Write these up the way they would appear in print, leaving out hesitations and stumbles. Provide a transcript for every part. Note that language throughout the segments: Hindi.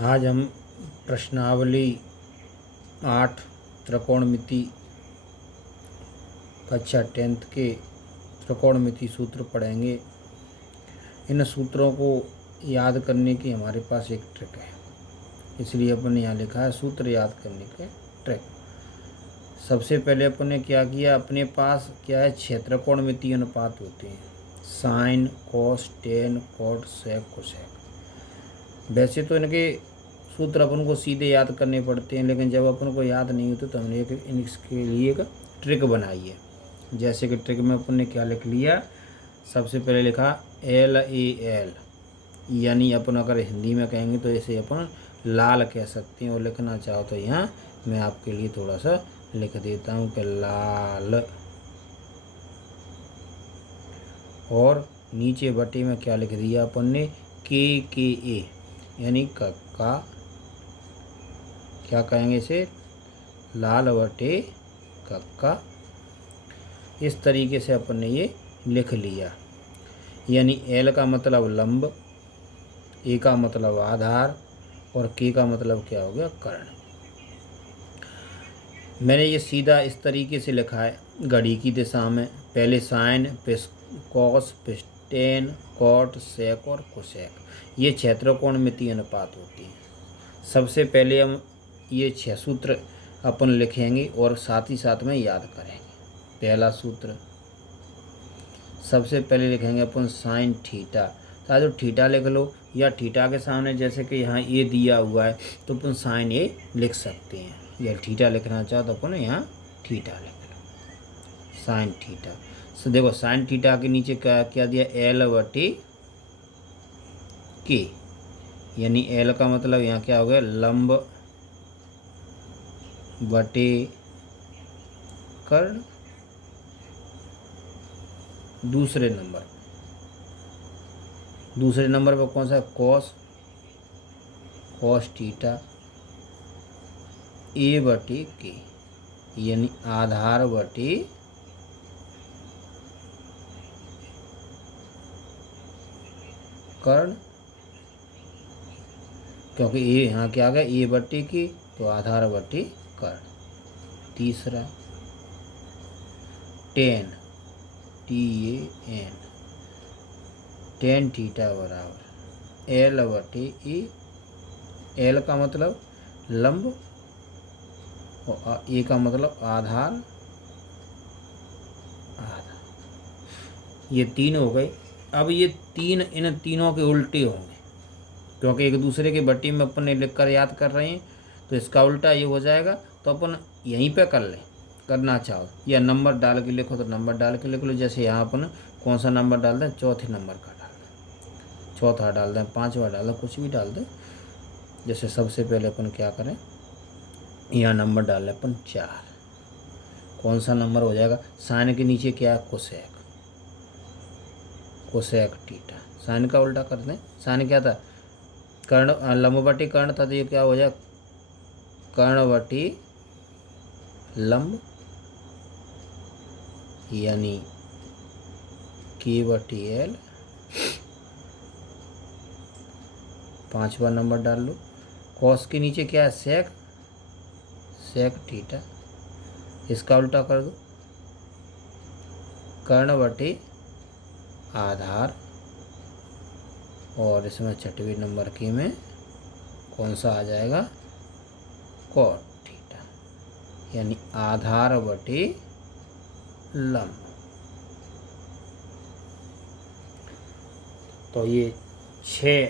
आज हम प्रश्नावली 8 त्रिकोणमिति कक्षा 10th के त्रिकोणमिति सूत्र पढ़ेंगे। इन सूत्रों को याद करने की हमारे पास एक ट्रिक है, इसलिए अपन ने यहाँ लिखा है सूत्र याद करने के ट्रिक। सबसे पहले अपन ने क्या किया, अपने पास क्या है 6 त्रिकोणमितीय अनुपात होते हैं, साइन, कॉस, टेन, कॉट, सेक, कोसेक। वैसे तो इनके सूत्र अपन को सीधे याद करने पड़ते हैं, लेकिन जब अपन को याद नहीं होते तो हमने इसके लिए एक ट्रिक बनाई है। जैसे कि ट्रिक में अपन ने क्या लिख लिया, सबसे पहले लिखा LAL, यानी अपन अगर हिंदी में कहेंगे तो इसे अपन लाल कह सकते हैं, और लिखना चाहो तो यहाँ मैं आपके लिए थोड़ा सा लिख देता हूँ कि लाल। और नीचे बटे में क्या लिख दिया अपन ने, KA, यानी कक्का, क्या कहेंगे इसे, लाल बटे कक्का। इस तरीके से अपन ने ये लिख लिया। यानी L का मतलब लंब, A का मतलब आधार, और K का मतलब क्या हो गया, कर्ण। मैंने ये सीधा इस तरीके से लिखा है घड़ी की दिशा में, पहले साइन, फिर कॉस, फिर टेन, कॉट, सेक और कोसेक। ये 6 त्रिकोणमितीय अनुपात होती हैं। सबसे पहले हम ये 6 सूत्र अपन लिखेंगे और साथ ही साथ में याद करेंगे। पहला सूत्र सबसे पहले लिखेंगे अपन साइन थीटा। चाहे तो थीटा लिख लो, या थीटा के सामने जैसे कि यहाँ ए दिया हुआ है तो अपन साइन ए लिख सकते हैं, या थीटा लिखना चाहो तो अपन यहाँ थीटा लिख लो, साइन थीटा। तो देखो साइन थीटा के नीचे क्या क्या दिया, L बटे के, यानी L का मतलब यहाँ क्या हो गया, लंब बटे कर्ण। दूसरे नंबर पर कौन सा, कॉस, कॉस थीटा, A बटे के, यानी आधार बटे कर्ण, क्योंकि ये यहाँ क्या आ गया, A बटे के तो आधार बटे कर्ण। तीसरा टेन, TAN, टेन थीटा बराबर L बटे ए। L का मतलब लंब और A का मतलब आधार। ये 3 हो गए। अब ये इन तीनों के उल्टे होंगे, क्योंकि एक दूसरे के बट्टी में अपन ने लिख कर याद कर रहे हैं, तो इसका उल्टा ये हो जाएगा। तो अपन यहीं पे कर लें, करना चाहो या नंबर डाल के लिखो तो नंबर डाल के लिख लो। जैसे यहाँ अपन कौन सा नंबर डाल दें, चौथे नंबर का डाल दें, चौथा डाल दें, 5वां डाल दें, कुछ भी डाल दें। जैसे सबसे पहले अपन क्या करें, यहाँ नंबर डाल लें अपन 4। कौन सा नंबर हो जाएगा, साइन के नीचे क्या है, कोसेक, कोसेक थीटा। साइन का उल्टा कर दें, साइन क्या था, कर्ण, लंब बटे कर्ण था, तो ये क्या हो जाए, कर्ण बटे लंब, यानी K बटे L। 5वां नंबर डाल लो। कॉस के नीचे क्या है, सेक, सेक थीटा, इसका उल्टा कर दो, कर्ण बटे आधार। और इसमें 6वें नंबर के में कौन सा आ जाएगा, कॉट थीटा, यानी आधार बटे लंब। तो ये 6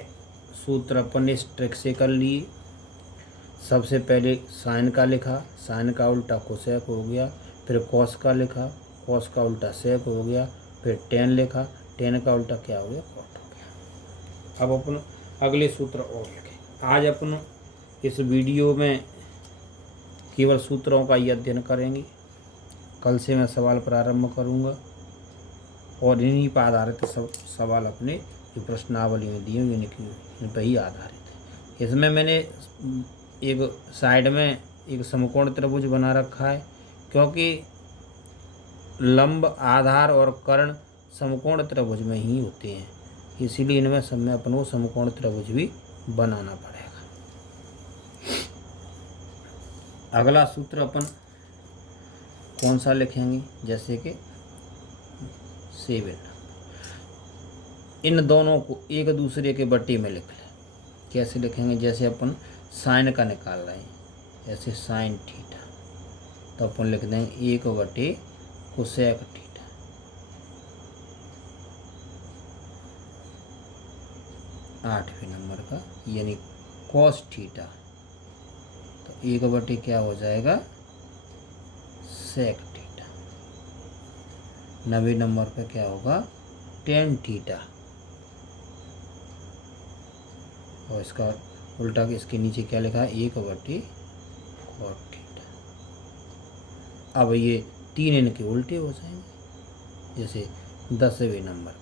सूत्र अपन इस ट्रिक से कर लिए। सबसे पहले साइन का लिखा, साइन का उल्टा कोसेक हो गया। फिर कॉस का लिखा, कॉस का उल्टा सेक हो गया। फिर टेन लिखा, टेन का उल्टा क्या हो गया, कॉट हो गया। अब अपन अगले सूत्र और लिखें। आज अपन इस वीडियो में केवल सूत्रों का ही अध्ययन करेंगे। कल से मैं सवाल प्रारंभ करूंगा, और इन्हीं पर आधारित सब सवाल अपने जो प्रश्नावली में दिए हुए इन पर ही आधारित है। इसमें मैंने एक साइड में एक समकोण त्रिभुज बना रखा है, क्योंकि लंब, आधार और कर्ण समकोण त्रिभुज में ही होते हैं, इसीलिए इनमें सब में अपन को समकोण त्रिभुज भी बनाना पड़ेगा। अगला सूत्र अपन कौन सा लिखेंगे, जैसे कि 7। इन दोनों को एक दूसरे के बट्टे में लिख लें। कैसे लिखेंगे, जैसे अपन साइन का निकाल रहे हैं, जैसे साइन थीटा, तो अपन लिख देंगे 1 कोसेक थीटा। आठवें नंबर का यानी कॉस थीटा, तो 1 क्या हो जाएगा, सेक थीटा। 90 नंबर का क्या होगा, टेन थीटा, और इसका उल्टा इसके नीचे क्या लिखा है, 1 कॉट थीटा। अब ये 3 इनके उल्टे हो जाएंगे, जैसे 10वें नंबर का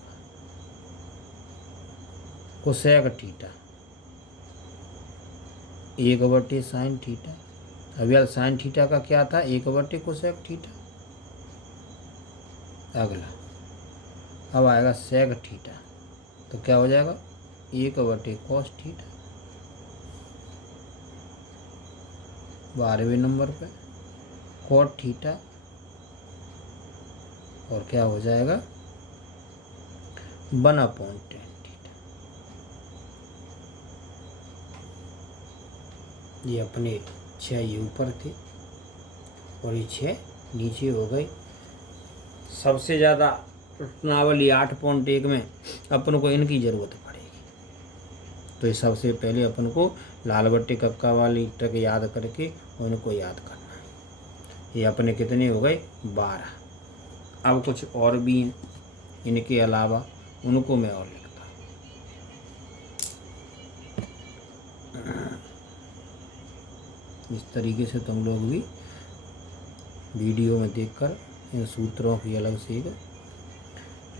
कोसेक थीटा, 1 साइन थीटा। अब यार साइन थीटा का क्या था, 1 कोसेक थीटा। अगला अब आएगा सेक थीटा, तो क्या हो जाएगा, 1 कॉस थीटा। 12वें नंबर पे कॉट थीटा, और क्या हो जाएगा, 1/10 थीटा। ये अपने 6 ये ऊपर थे और ये 6 नीचे हो गई। सबसे ज़्यादा प्रश्नावली 8.1 में अपन को इनकी ज़रूरत पड़ेगी, तो ये सबसे पहले अपन को लाल बट्टे कक्का वाली ट्रिक याद करके उनको याद करना है। ये अपने कितने हो गए, 12। अब कुछ और भी हैं इनके अलावा, उनको मैं और लिखता हूँ। इस तरीके से तुम लोग भी वीडियो में देखकर इन सूत्रों की अलग से एक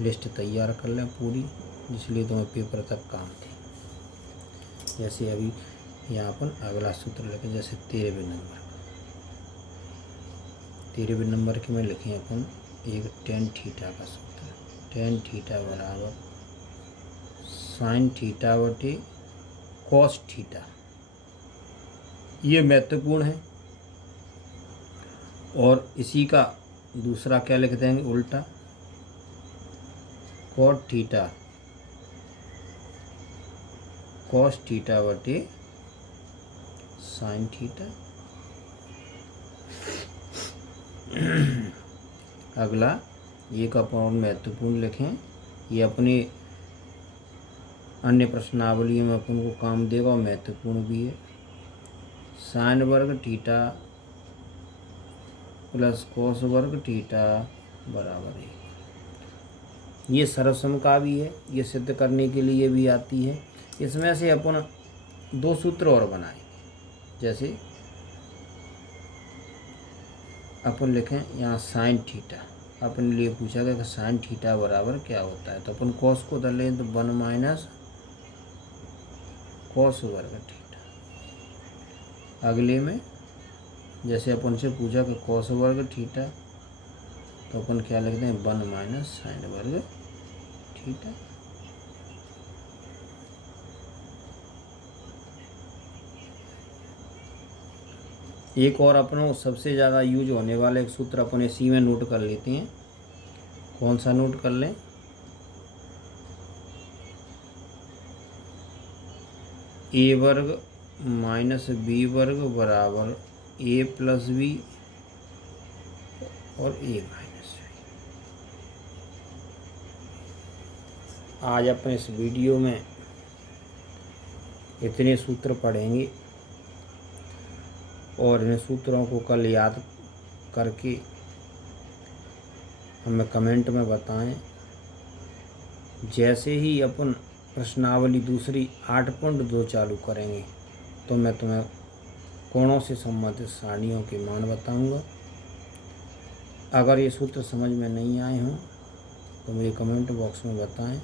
लिस्ट तैयार कर लें पूरी, जिसलिए तुम्हें पेपर तक काम थे। जैसे अभी यहाँ पर अगला सूत्र लिखे, जैसे 13वें नंबर का, 13वें नंबर के में लिखें अपन एक टेन थीटा का सूत्र। टेन थीटा बराबर साइन थीटा बटे कॉस थीटा। ये महत्वपूर्ण है। और इसी का दूसरा क्या लिख देंगे, उल्टा, कॉट थीटा कॉस थीटा बटे साइन थीटा। अगला एक अपन महत्वपूर्ण लिखें, ये अपनी अन्य प्रश्नावली में अपन को काम देगा और महत्वपूर्ण भी है। साइन वर्ग थीटा प्लस कॉस वर्ग थीटा बराबर है। ये सर्वसम का भी है, ये सिद्ध करने के लिए भी आती है। इसमें से अपन 2 सूत्र और बनाएंगे। जैसे अपन लिखें यहाँ साइन थीटा, अपन लिए पूछा गया कि साइन थीटा बराबर क्या होता है, तो अपन कॉस को उधर लें तो 1 माइनस कॉस वर्ग थीटा। अगले में जैसे अपन से पूछा कि कॉस वर्ग थीटा, तो अपन क्या लिखते हैं, 1 माइनस साइन वर्ग थीटा। एक और अपनों सबसे ज़्यादा यूज होने वाला एक सूत्र अपन इसी में नोट कर लेते हैं। कौन सा नोट कर लें, ए वर्ग माइनस बी वर्ग बराबर ए प्लस बी और ए माइनस बी। आज अपन इस वीडियो में इतने सूत्र पढ़ेंगे और इन सूत्रों को कल याद करके हमें कमेंट में बताएं। जैसे ही अपन प्रश्नावली दूसरी 8.2 चालू करेंगे तो मैं तुम्हें कोणों से संबंधित सारणियों के मान बताऊंगा। अगर ये सूत्र समझ में नहीं आए हों तो मुझे कमेंट बॉक्स में बताएं।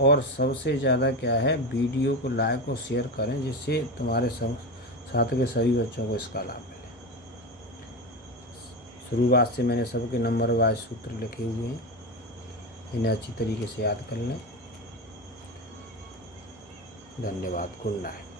और सबसे ज़्यादा क्या है, वीडियो को लाइक और शेयर करें, जिससे तुम्हारे साथ के सभी बच्चों को इसका लाभ मिले। शुरुआत से मैंने सबके नंबर वाइज सूत्र लिखे हुए हैं, इन्हें अच्छी तरीके से याद कर लें। धन्यवाद। Good night.